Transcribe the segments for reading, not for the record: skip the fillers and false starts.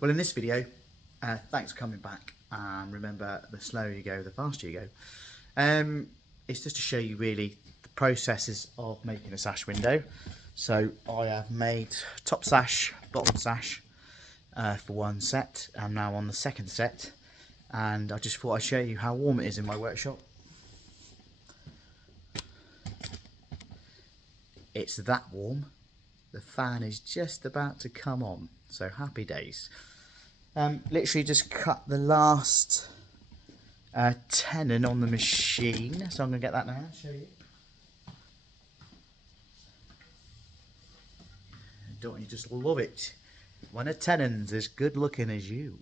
Well, in this video, thanks for coming back, and remember, the slower you go, the faster you go. It's just to show you really the processes of making a sash window. So I have made top sash, bottom sash for one set. I'm now on the second set, and I just thought I'd show you how warm it is in my workshop. It's that warm. The fan is just about to come on, so happy days. Literally just cut the last tenon on the machine, so I'm going to get that now, show you. Don't you just love it when a tenon's as good looking as you?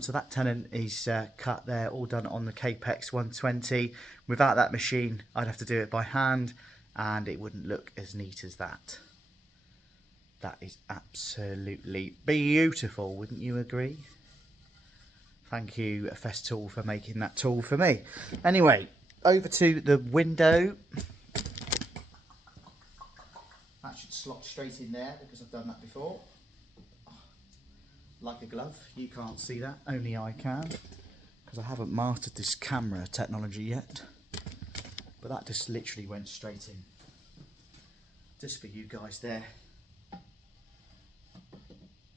So that tenon is cut there, all done on the Capex 120. Without that machine, I'd have to do it by hand, and it wouldn't look as neat as that. That is absolutely beautiful, wouldn't you agree? Thank you, Festool, for making that tool for me. Anyway, over to the window. That should slot straight in there because I've done that before. Like a glove. You can't see that, only I can, because I haven't mastered this camera technology yet. But that just literally went straight in. Just for you guys there.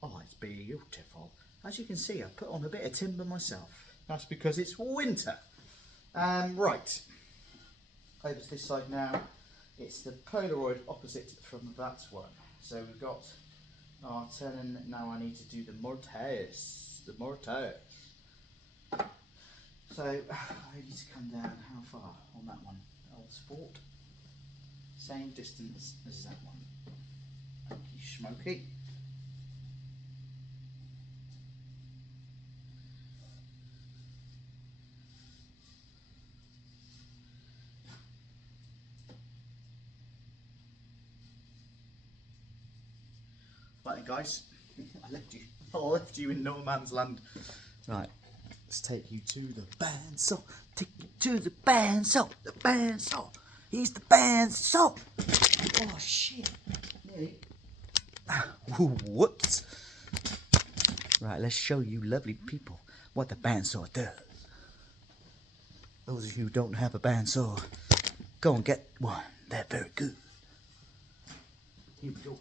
Oh, it's beautiful. As you can see, I put on a bit of timber myself. That's because it's winter. Right. Over to this side now. It's the Polaroid opposite from that one. So we've got our tenon. Now I need to do the mortise. The mortise. So I need to come down how far on that one? Old Sport. Same distance as that one. Okie smoky. Right then, guys, I left you in no man's land. Right, let's take you to the bandsaw. Take you to the bandsaw. The bandsaw. He's the bandsaw. Oh shit! Nearly. Whoops. Right, let's show you lovely people what the bandsaw does. Those of you who don't have a bandsaw, go and get one. They're very good. Here we go.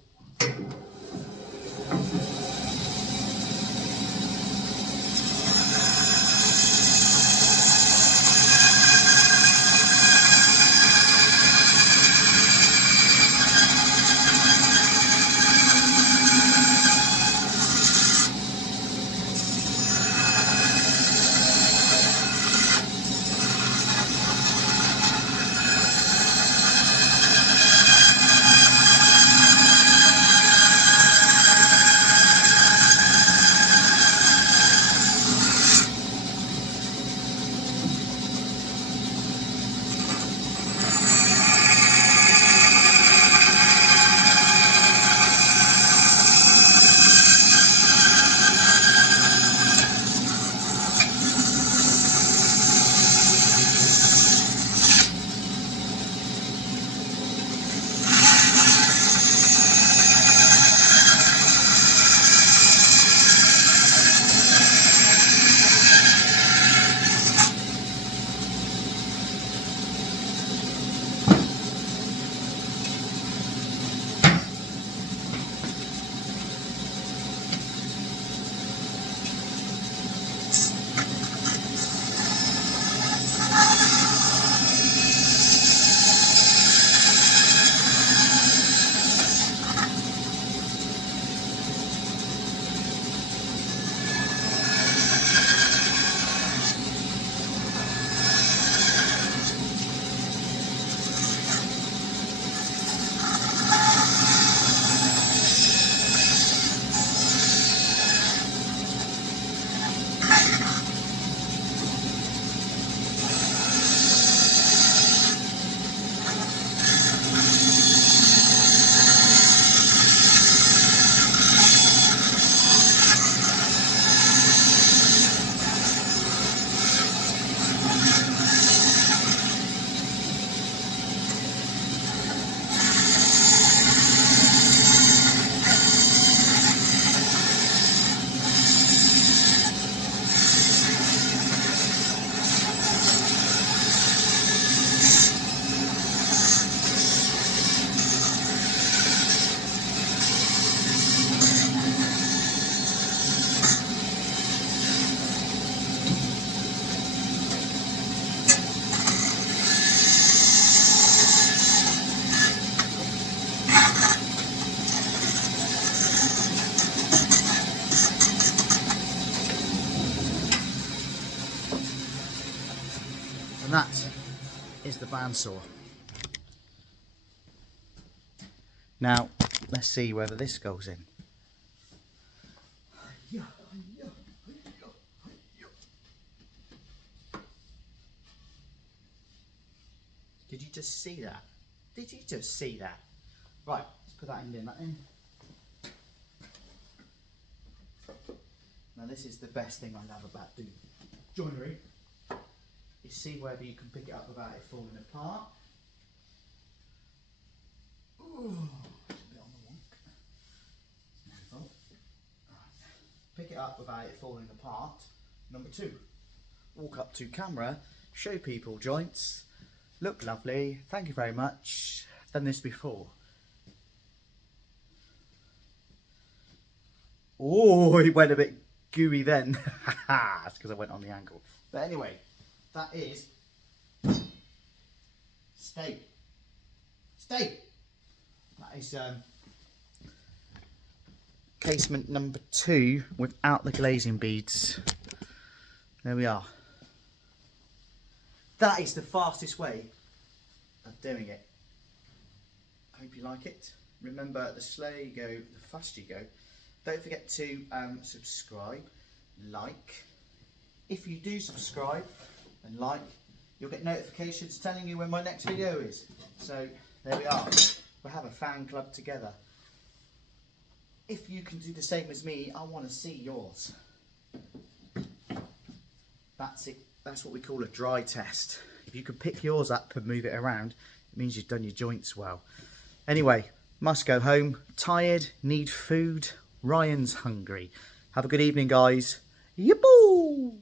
bandsaw. Now, let's see whether this goes in. Did you just see that? Did you just see that? Right, let's put that in, that in. Now this is the best thing I love about doing joinery. You see whether you can pick it up without it falling apart. Ooh, it's a bit on the wonk. It's my fault. Right. Pick it up without it falling apart. Number 2, walk up to camera, show people joints, look lovely, thank you very much, done this before. Oh, it went a bit gooey then. That's because I went on the angle. But anyway, that is stay. That is casement number 2 without the glazing beads. There we are. That is the fastest way of doing it. I hope you like it. Remember, the slower you go, the faster you go. Don't forget to subscribe, like. If you do subscribe and like, you'll get notifications telling you when my next video is. So there we are. We'll have a fan club together. If you can do the same as me, I want to see yours. That's it. That's what we call a dry test. If you can pick yours up and move it around, it means you've done your joints well. Anyway, must go home. Tired, need food. Ryan's hungry. Have a good evening, guys. Yippoo!